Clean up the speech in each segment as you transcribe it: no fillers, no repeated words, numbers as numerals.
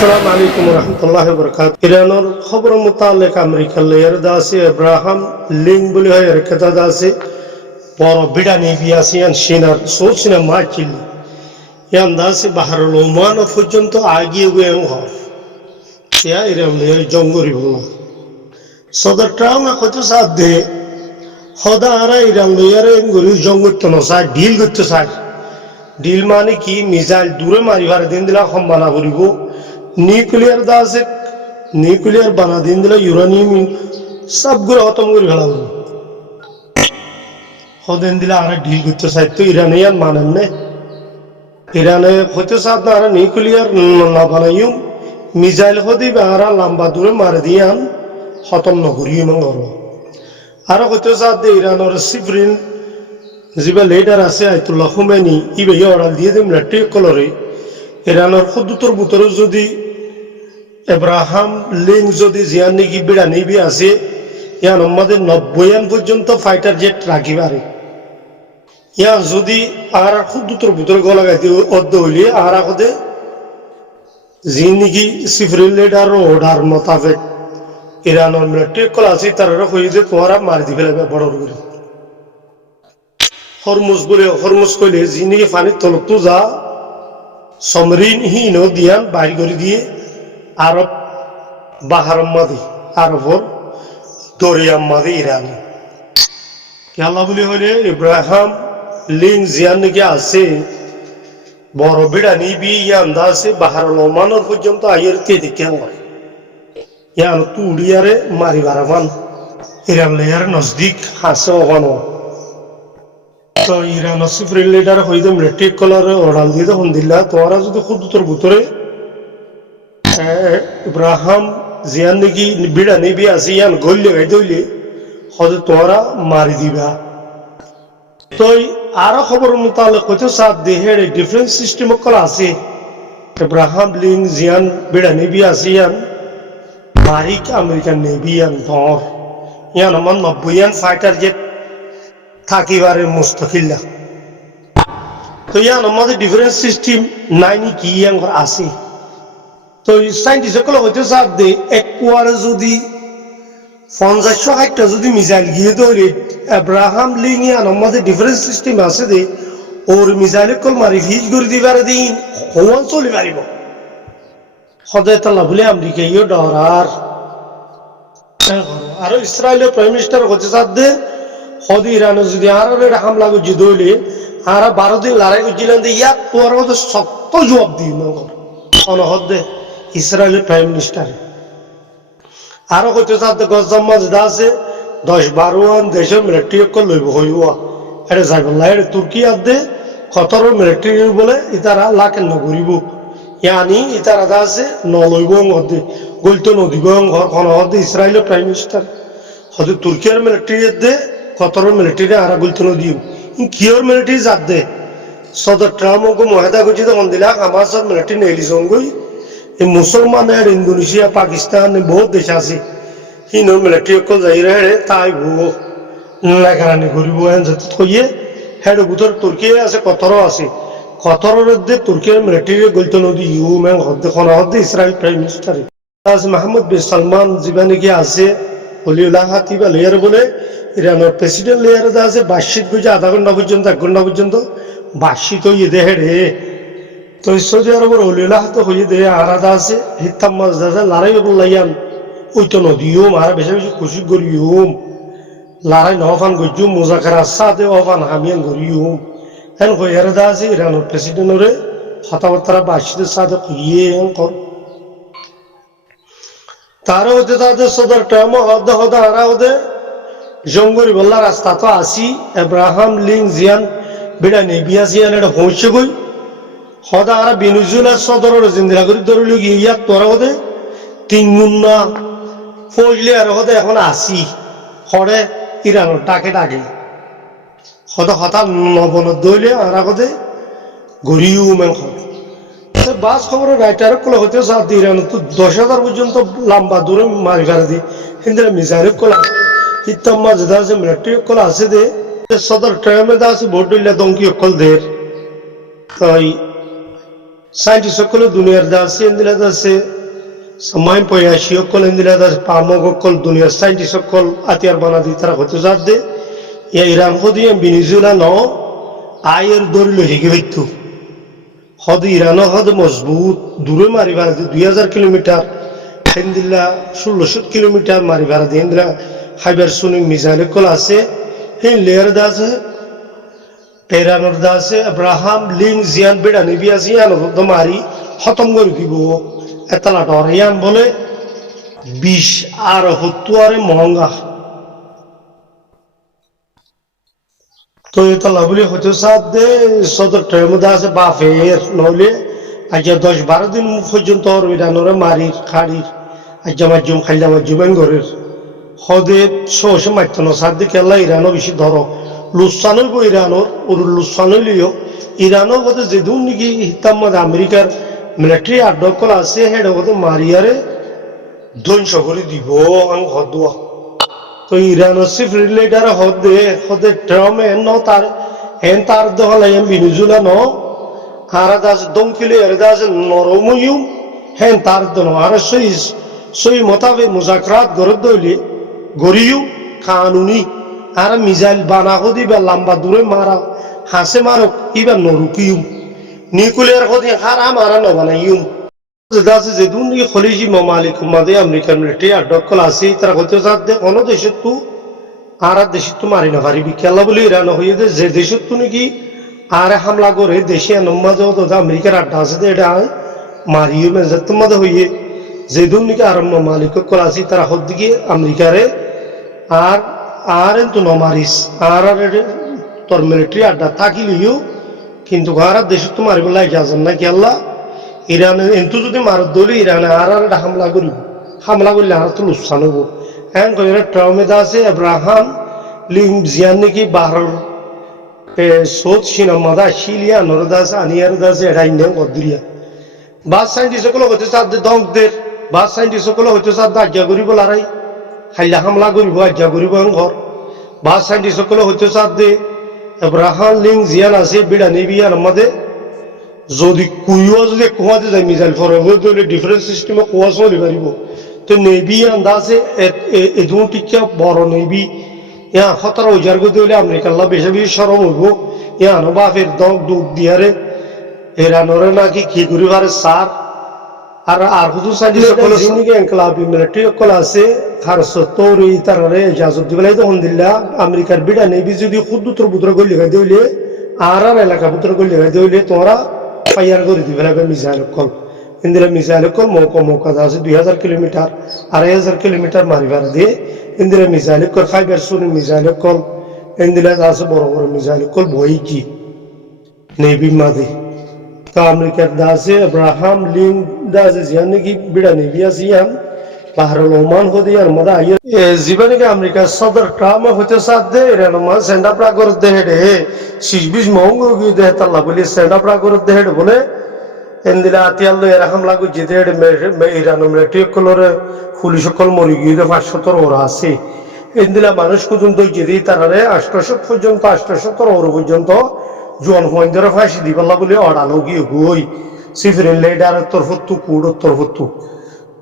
আসসালামু আলাইকুম রহমতুল্লাহ বরকাত। ইরানের খবর মোতালেক আমেরিকার লেয়ার দাসে এব্রাহাম লিঙ্ক বলে হয় রেখেতা দাসে বড় বিড়ানি বিয়াসিয়ান সিনার সোচনা মাইকিল ইয়ান দাসে বাহারুল ওমান পর্যন্ত আগিয়ে গিয়ে ঘর ইয়া ইরান লেয়ার জঙ্গরি বললা সদর ট্রাউনা কত সাথ দে হদা আরা ইরান লেয়ার গরি জঙ্গিত নসাই ডিল করতে চাই ডিল মানে কি মিসাইল দূরে মারিবার দিন দিলা সম্মানা করিব নিউক্লিয়ার দাসে নিউক্লিয়ার বানা দিন দিলা ইউরেনিয়াম সবগুলো খতম করে ফেলাব হদিন দিলা আর ডিল করতে চাই তো ইরানিয়ান মানেন না ইরানে হতে চাত না আর নিউক্লিয়ার না বানাইম মিসাইল হদিবে আর লম্বা দূরে মারি দিয়ান খতম নকরিম আর হতে চাত দে ইরানের সিফরিন যিবা লিডার আছে আয়তুল্লাহ খুমেনি ইবে অর্ডার দিয়ে দিম লেট্রিক কলরে ইরানের খুদ্দুতর বুতরে যদি এব্রাহাম লিঙ্ক যদি জিয়ান নাকি বিড়া নিবি আছে ইয়ান আমাদের 90 পর্যন্ত ফাইটার জেট রাখি পারে ইয়ান যদি আর খুদ্দুতর বুতরে গলা গাইতে অর্ধ হইলে আর আগতে জি নাকি সিফরিন লিডার অর্ডার মোতাবেক ইরানের মিলিটারি কল আছে তারা হইতে তোরা মারি দি ফেলাবে বড় করে হরমুজ বলে হরমুজ কইলে যিনি পানির তলতো যা সমরিন হীন দিয়ান বাইর করে দিয়ে আরব বাহার মাদি আরবর দরিয়াম মাদি ইরান আল্লাহ বলে হলে ইব্রাহিম লিঙ্ক জিয়ান নাকি আছে বড় বিড়া নিবি ইয়ান দাসে বাহার ওমানের পর্যন্ত আইয়ের তে দেখে হয় ইয়ান তু উড়িয়ারে মারিবার মান ইরান লেয়ার নজদিক হাসে ওখানো তো ইরান সিফরিন লিডার হইতে মিলিটারি কলারে অর্ডার দিয়ে তখন দিলা তোরা যদি খুদ্দুতর ভিতরে ইব্রাহিম জিয়ান নাকি বিড়া নিবি আছে ইয়ান গল্লে গাই দইলে হয়তো তোরা মারি দিবা তো আরো খবর মোতালেক হইতে সাত দেহের ডিফারেন্স সিস্টেম কল আছে ইব্রাহিম লিঙ্ক জিয়ান বিড়া নিবি আছে ইয়ান বারিক আমেরিকান নেভি ইয়ান ধর ইয়ান আমার 90 ফাইটার জেট থাকিবারে মুস্তাকিল্লা তো ইয়ান আমাদের ডিফারেন্স সিস্টেম নাইনি কি ইয়ান আছে তো সাইন্টিস্ট সকল হইতে চাপ দে একবারে যদি 50-60টা যদি মিসাইল গিয়ে ধরে এব্রাহাম লিঙ্ক ইয়ান আমাদের ডিফারেন্স সিস্টেম আছে দে ওর মিসাইল কল মারি ফিজ করে দিবারে দিন হওয়ান চলে পারিব সদায় তাল্লা বলে আমেরিকা ইয়ে ডরার আর ইসরায়েলের প্রাইম মিনিস্টার হতে চাপ দে হদি ইরানে যদি আর হামলা করছি দইলে আর 12 দিন লড়াই করছিলেন ইয়াক তোর মতো শক্ত জবাব দিই অনহদ দে ইসরায়েলের প্রাইম মিনিস্টার আরো কইতে চাতে গজম্মা যেটা আছে 10-12 দেশের মিলিটারি কল লইব হইব এটা যাইব লাইড তুর্কি আদে কতর মিলিটারি বলে ইতারা লাখের নগরিব ইয়ানি ইতারা আছে নলইব হদে গলতো নদীব ঘর অনহদ ইসরায়েলের প্রাইম মিনিস্টার হদে তুর্কির মিলিটারি দে কতর মিলিটারি আর গুলতো নদীব কিয়র মিলিটারি যাত দে সদর ট্রাম্পকে মহাদা করছি তখন দিলা আমার সব মিলিটারি নেলি জঙ্গই এই মুসলমানের ইন্দোনেশিয়া পাকিস্তান বহুত দেশ আছে হিনো মিলিটারি কল যাই রে তাই ভো লাগানি করিব যাতে কইয়ে হেড বুতর তুর্কি আছে কতর আছে কতরের মধ্যে তুর্কির মিলিটারি গলতো নদী ইউ ম্যাং হদ্দে খনা হদ্দে ইসরায়েল প্রাইম মিনিস্টার আজ মোহাম্মদ বিন সালমান জীবানে কি আছে হলিউল্লাহ হাতিবা লেয়ার বলে ইরানের প্রেসিডেন্ট লেয়ার আছে বার্ষিক গুজে আধা ঘন্টা পর্যন্ত 1 ঘন্টা পর্যন্ত বার্ষিক হইয়ে দেহে রে তো সৌদি আরবের হলিউল্লাহ তো হইয়ে দেহে আলাদা আছে হিতাম মাছ দাদা লড়াই বললাইয়ান ওই তো নদীও আর বেশি বেশি খুশি করিও লড়াই নহফান গজ্জু মোজাকার সাথে অফান হামিয়ান করিও হেন হইয়ার দা আছে ইরানের প্রেসিডেন্টরে কথাবার্তা বার্ষিকের সাথে কইয়ে কর তারও হতে তাদের সদর ট্রাম্প হদা হদা হারা হদে জঙ্গরি বললা রাস্তা তো আসি এব্রাহাম লিঙ্ক জিয়ান বিড়া নেবিয়া জিয়ান এটা পৌঁছে গই হদা আর বেনুজুলার সদরের জিন্দিরা করে ধরল গিয়ে ইয়াক তোরা হদে 3 গুণ না ফজলে আর হদে এখন আসি হরে ইরানের ডাকে ডাকে হদা হঠাৎ নবন দইলে আর হদে গড়িও মেন বাস খবরের রাইটার কল হতে সাথ ইরান তো 10,000 পর্যন্ত লম্বা দূরে মারি ফেলে দি কিন্তু মিসাইল কল ইত্তাম্মা যেটা আছে মিলিটারি কল আছে দে সদর ট্রামে দা আছে ভোট দিলে দঙ্কি কল দের তাই সাইন্টিস্ট সকল দুনিয়ার দাসে ইন্দিলাদ আছে সময় পয়াশি সকল ইন্দিলাদ আছে পামক সকল দুনিয়ার সাইন্টিস্ট সকল আতিয়ার বানা দি তারা হতে যাত দে ইয়া ইরান হদি ভেনিজুয়েলা ন আয়ের দরিল হেগে হইতো হদ ইরানও হদ মজবুত দূরে মারি ভাড়া দিয়ে 2000 কিলোমিটার হেন্দিল্লা 1600 কিলোমিটার মারি ভাড়া দিয়ে হেন্দিলা হাইবার সুনিক মিসাইল কল আছে হেন লেয়ার দাসে টেরানোর দাসে আব্রাহাম লিং জিয়ান বেড়া নিবি আছে ইয়ান হদ মারি খতম করে দিব এতলা ডর ইয়ান বলে 20 আর 70 আরে মহঙ্গা তো এতলা বলে হয়তো সাথ দে সদর ট্রেম দাসে বাফের নইলে আজ 10-12 দিন পর্যন্ত ইরানোর মারির খাড়ির আজ মাজুম খাইলা মাজুমেন ঘরের হদে সহসে মারতো না সাত দিকে আল্লাহ ইরানও বেশি ধরো লুসান হইব ইরানোর ওর লুসান হইলেও ইরানও হতে যেদিন নাকি হিতাম আমেরিকার মিলিটারি আড্ডকল আছে হেড হতে মারিয়ারে ধ্বংস করে দিব আং হদুয়া তো ইরানের চিফ রিলেটার হদে ট্রামে ন তার হেন তার দহলাই ভেনিজুয়েলা ন আর দাস দমকিলে এর দাস নরময়ুম হেন তার দন আর সই মোতাবেক মুজাকরাত গরদ দইলে গরিয়ু কানুনি আর মিসাইল বানা হদি বা লম্বা দূরে মারা হাসে মারক ইবা নরুকিয়ুম নিউক্লিয়ার হদি হারা মারা ন বানাইয়ুম দাসে যেদুন নি খলিজি মামালিক মাদে আমেরিকান মিলিটারি আড্ডকল আছে তারা হতে যাত দে কোন দেশে তু আর দেশে তু মারি না পারিবি কেলা বলে ইরান হইয়ে দে যে দেশে তু নাকি আর হামলা করে দেশে নমাজে তো আমেরিকার আড্ডা আছে দে এটা মারিও মেজে তোমাদের হইয়ে যেদুন নাকি আর মালিক কল আছে তারা হদ দিকে আমেরিকারে আর আর তো নমারিস আর তোর মিলিটারি আড্ডা থাকিলিও কিন্তু আর দেশে তো মারিব লাগে যান না কি আল্লাহ ইরানে এন্তু যদি মারত দলি ইরানে আর হামলা করিব হামলা করলে আর তো লুসান হব হ্যাঁ কইরা ট্রাউমেদা আছে আব্রাহাম লিং জিয়ান নাকি বাহর সোচ সিনামাদা শিলিয়া নরদাস আনিয়ার দাস এটা ইন্ডিয়ান কদ্রিয়া বাস সাইন্টিস্ট সকল হতে চাঁদ দংদের বাস সাইন্টিস্ট সকল হতে চাঁদ আজ্ঞা করিব লড়াই হাইলা হামলা করিব আজ্ঞা করিব ঘর বাস সাইন্টিস্ট সকল হতে চাঁদ দে আব্রাহাম লিং জিয়ান আছে বিড়া নিবি আর আমাদের যদি কুইও যদি কুয়াতে যায় মিসাইল ফরওয়ার্ড হলে ডিফারেন্ট সিস্টেমে কুয়া চলি পারিব তো নেভি আন্দাজে এদুন টিকা বড় নেভি ইয়া 17,000 গতি হলে আমেরিকার বেশি বেশি সরম হইব ইয়া ন বাপের দগ দুঃখ দিয়ারে এরানোরে নাকি কি করি পারে সার আর হুদু সাইডে সকল জিনিকে এনক্লাবি মিলিটারি সকল আছে খারস তোর ইতারে ইজাজত দিবলাই তো হন্দিল্লা আমেরিকার বিড়া নেভি যদি খুদ্দুত্র পুত্র গলি গাই দিলে আর এলাকা পুত্র গলি গাই দিলে তোমরা ফায়ার করে দিবে না মিসাইল কল ইন্দিরা মিসাইল কল মৌকা আছে 2000 কিলোমিটার 2500 কিলোমিটার মারিবার দিয়ে ইন্দিরা মিসাইল কল ফাইবার সুনি মিসাইল কল ইন্দিরা আছে বড় বড় মিসাইল কল বই কি নেভি মাদি তা আমেরিকার দাসে আব্রাহাম লিং দাসে জিয়ান কি বিড়া নেভি আছে ইয়ান বাহরুল ওমান হদি আর মদা আইয়ে জীবনে কে আমেরিকা সদর ট্রাম হতে সাথ দে ইরান মা সেন্ডা প্রা করে দে হেডে শিশবিজ মহঙ্গ গি দে তাল্লা বলি সেন্ডা প্রা করে দে হেডে বলে এন্দিলা আতিয়াল এর হামলা গু জিদে হেডে ইরান মিলিটারি কলরে পুলিশ কল মরি গি দে 500 ওরা আছে এন্দিলা মানুষ পর্যন্ত জিদি তারারে 800 পর্যন্ত 870 ওর পর্যন্ত জোন হইন্দরে ফাঁসি দিবাল্লা বলে অড়ালো গিয়ে হই সিফরিন লেডার তরফতু কুড় তরফতু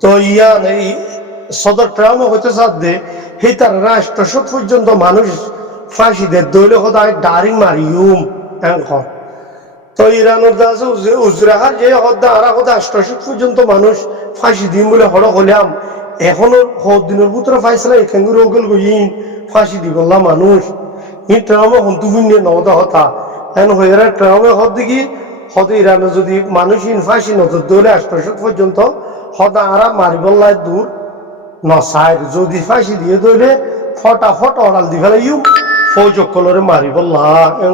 তো ইয়ান এই সদর ট্রামে হতে চাঁদ দে সেই তার রাষ্ট্র পর্যন্ত মানুষ ফাঁসি দে দইলে সদায় ডারিং মারিউম এখন তো ইরানের দাস উজরাহার যে হদ্দা আর হদা 800 পর্যন্ত মানুষ ফাঁসি দিম বলে হড় হলাম এখনো দিনের ভিতরে ফাইসলা এখানে রোগল গইন ফাঁসি দিবল্লা মানুষ এই ট্রামে হন্তুভিন্ন নদা হতা এখন হয়ে ট্রামে হদ দিকে হতে ইরানে যদি মানুষ ফাঁসি নজর দইলে 800 পর্যন্ত হদা আরা মারিবল্লায় দূর নসাইর যদি ফাঁসি দিয়ে দইলে ফটাফট অড়াল দি ফেলাই ফৌজ কলরে মারিবল্লা এন